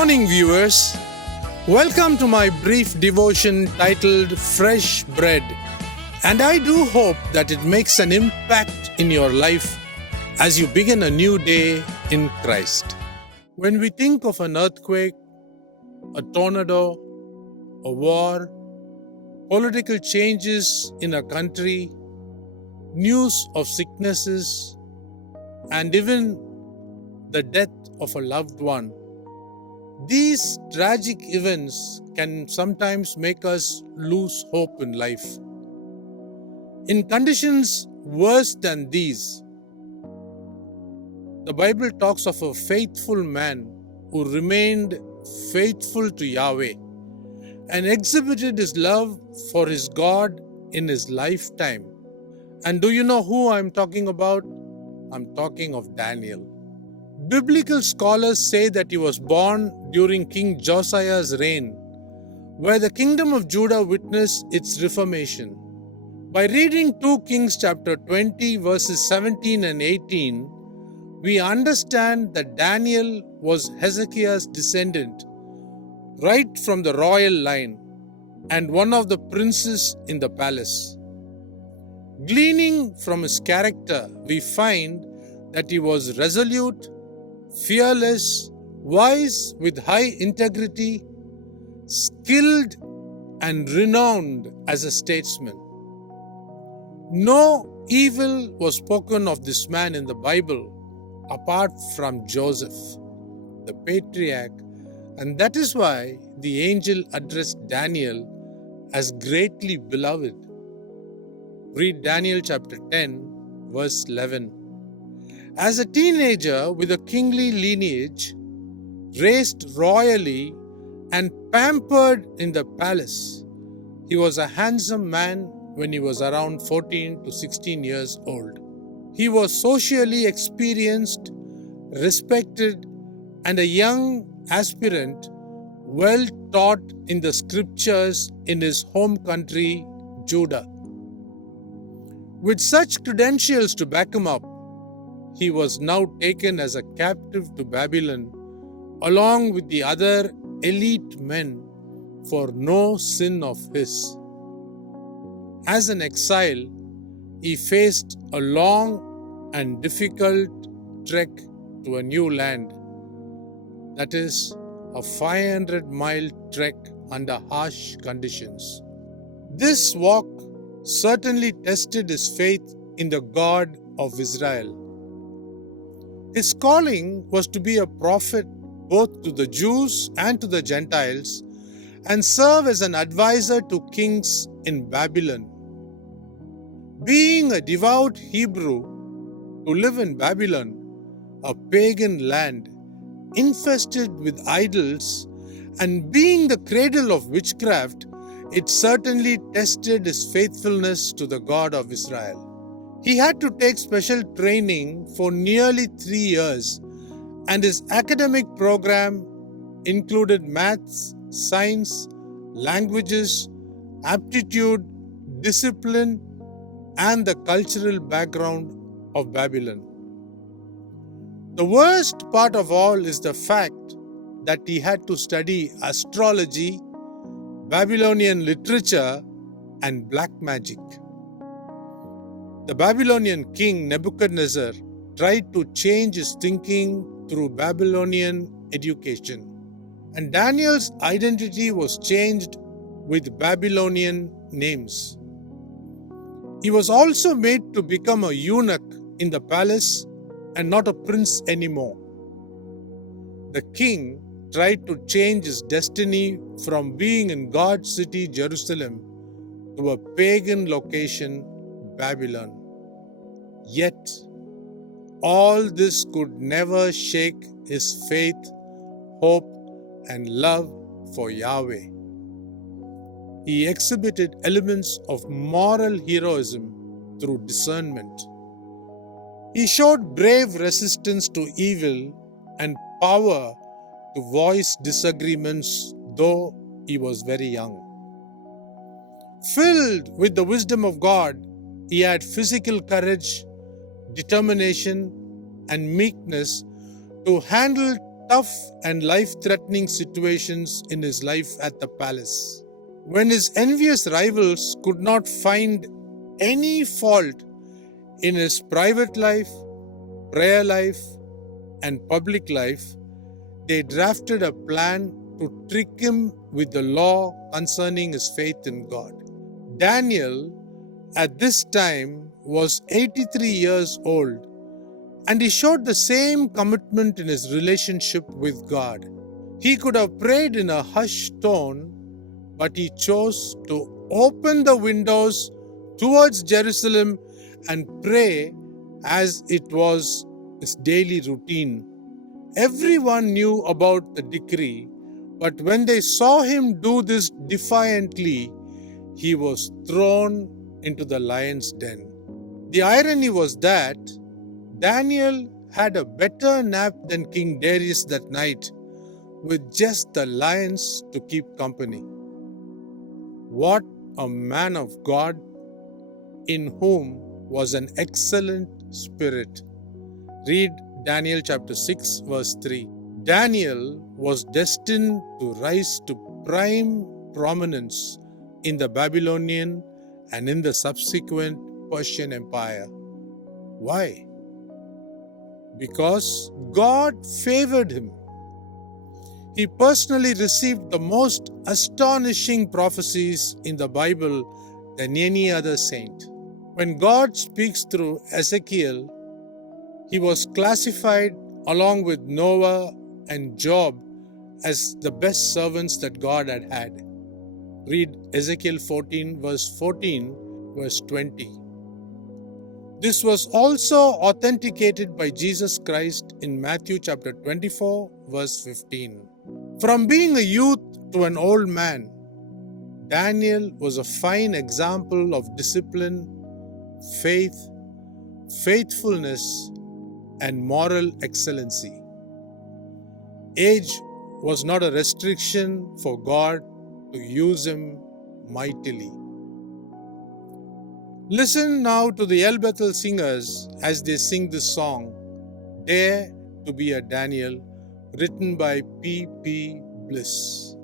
morning, viewers. Welcome to my brief devotion titled Fresh Bread. And I do hope that it makes an impact in your life as you begin a new day in Christ. When we think of an earthquake, a tornado, a war, political changes in a country, news of sicknesses, and even the death of a loved one, these tragic events can sometimes make us lose hope in life. In conditions worse than these, the Bible talks of a faithful man who remained faithful to Yahweh and exhibited his love for his God in his lifetime. And do you know who I'm talking about? I'm talking of Daniel. Biblical scholars say that he was born during King Josiah's reign, where the kingdom of Judah witnessed its reformation. By reading 2 Kings chapter 20 verses 17 and 18, we understand that Daniel was Hezekiah's descendant, right from the royal line, and one of the princes in the palace. Gleaning from his character, we find that he was resolute, fearless, wise with high integrity, skilled and renowned as a statesman. No evil was spoken of this man in the Bible apart from Joseph, the patriarch, and that is why the angel addressed Daniel as greatly beloved. Read Daniel chapter 10, verse 11. As a teenager with a kingly lineage, raised royally and pampered in the palace, he was a handsome man when he was around 14 to 16 years old. He was socially experienced, respected, and a young aspirant, well taught in the scriptures in his home country, Judah. With such credentials to back him up, he was now taken as a captive to Babylon along with the other elite men for no sin of his. As an exile, he faced a long and difficult trek to a new land, that is, a 500-mile trek under harsh conditions. This walk certainly tested his faith in the God of Israel. His calling was to be a prophet both to the Jews and to the Gentiles and serve as an advisor to kings in Babylon. Being a devout Hebrew, to live in Babylon, a pagan land infested with idols, and being the cradle of witchcraft, it certainly tested his faithfulness to the God of Israel. He had to take special training for nearly 3 years, and his academic program included maths, science, languages, aptitude, discipline, and the cultural background of Babylon. The worst part of all is the fact that he had to study astrology, Babylonian literature, and black magic. The Babylonian king Nebuchadnezzar tried to change his thinking through Babylonian education, and Daniel's identity was changed with Babylonian names. He was also made to become a eunuch in the palace and not a prince anymore. The king tried to change his destiny from being in God's city, Jerusalem, to a pagan location, Babylon. Yet, all this could never shake his faith, hope, and love for Yahweh. He exhibited elements of moral heroism through discernment. He showed brave resistance to evil and power to voice disagreements, though he was very young. Filled with the wisdom of God, he had physical courage, determination, and meekness to handle tough and life-threatening situations in his life at the palace. When his envious rivals could not find any fault in his private life, prayer life, and public life, they drafted a plan to trick him with the law concerning his faith in God. Daniel, at this time, was 83 years old, and he showed the same commitment in his relationship with God. He could have prayed in a hushed tone, but he chose to open the windows towards Jerusalem and pray as it was his daily routine. Everyone knew about the decree, but when they saw him do this defiantly, he was thrown into the lion's den. The irony was that Daniel had a better nap than King Darius that night, with just the lions to keep company. What a man of God, in whom was an excellent spirit. Read Daniel chapter 6 verse 3. Daniel was destined to rise to prime prominence in the Babylonian and in the subsequent Persian Empire. Why? Because God favored him. He personally received the most astonishing prophecies in the Bible than any other saint. When God speaks through Ezekiel, he was classified along with Noah and Job as the best servants that God had had. Read Ezekiel 14 verse 14, verse 20. This was also authenticated by Jesus Christ in Matthew chapter 24 verse 15. From being a youth to an old man, Daniel was a fine example of discipline, faith, faithfulness, and moral excellency. Age was not a restriction for God to use him mightily. Listen now to the El Bethel singers as they sing this song, Dare to be a Daniel, written by P. Bliss.